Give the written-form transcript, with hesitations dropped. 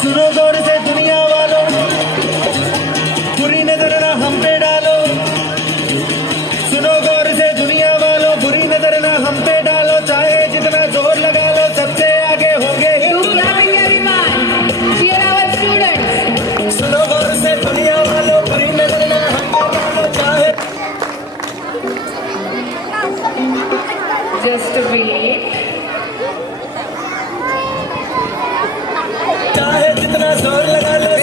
सुनो गौर से दुनिया वालों, बुरी नजर ना हम पे डालो। सुनो गौर से दुनिया वालों, बुरी नजर ना हम पे डालो। चाहे जितना जोर लगा लो, सबसे आगे होंगे हिंदू। सुनो गौर से दुनिया वालों, बुरी नजर ना हम पे डालो। चाहे Just wait. चाहे जितना जोर लगा लो,